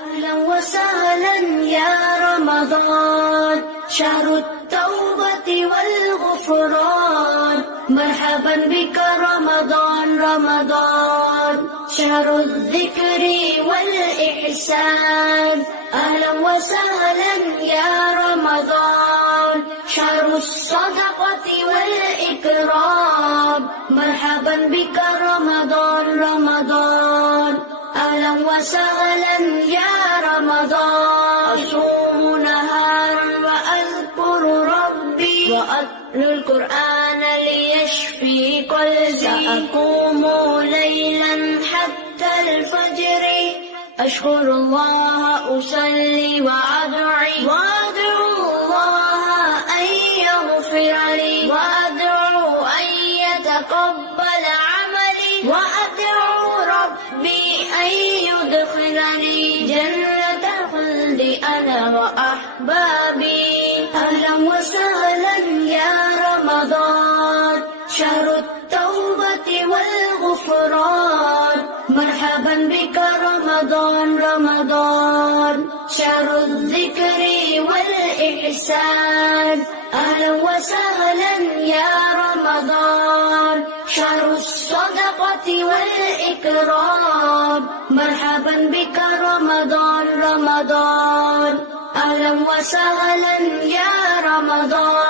أهلا وسهلا يا رمضان، شهر التوبة والغفران. مرحبا بك رمضان رمضان، شهر الذكر والإحسان. أهلا وسهلا يا رمضان، شهر الصدقة والإكرام. مرحبا بك رمضان رمضان، أهلا وسهلا يا رمضان. أصوم نهارا وأذكر ربي، وأتلو القرآن ليشفي قلبي. سأقوم ليلا حتى الفجر، أشكر الله أصلي وأدعو الله أن يغفر لي، وأدعو أن يتقبل عملي، وأدعو ربي أن يدخلني جنة الخلد أنا وأحبابي. أهلا وسهلا يا رمضان، شهر التوبة والغفران. مرحبا بك رمضان رمضان، شهر الذكر والإحسان. أهلا وسهلا يا رمضان، شهر الصدقة والإكرام. مرحبا بك رمضان رمضان، أهلا وسهلا يا رمضان.